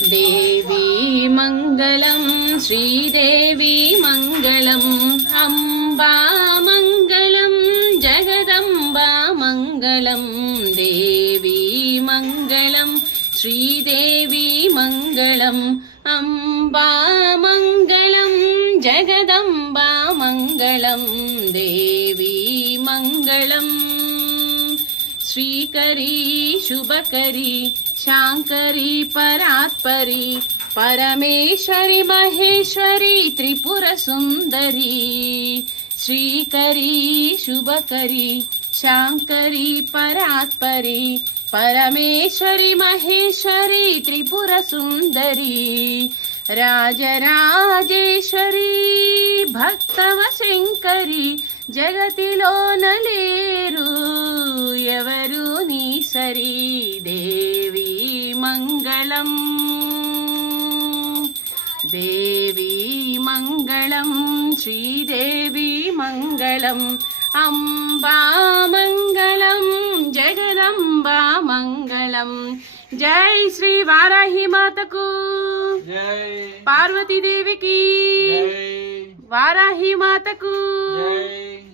దేవీ మంగళం శ్రీదేవి మంగళం అంబా మంగళం జగదంబా మంగళం దేవీ మంగళం శ్రీదేవి మంగళం అంబా మంగళం జగదంబా మంగళం దేవీ మంగళం श्रीकरी शुभकरी शांकरी परात्परी परमेश्वरी महेश्वरी त्रिपुर सुंदरी श्रीकरी शुभकरी शांकरी परात्परी परमेश्वरी महेश्वरी त्रिपुर सुंदरी राजराजेश्वरी भक्तव शंकरी జగతిలోన లేరు ఎవరు నీ సరి దేవి మంగళం దేవి మంగళం శ్రీదేవి మంగళం అంబా మంగళం జగదంబా మంగళం జై శ్రీ వారాహి మాతకు జై పార్వతీ దేవికి జై వారాహి మాతకు జై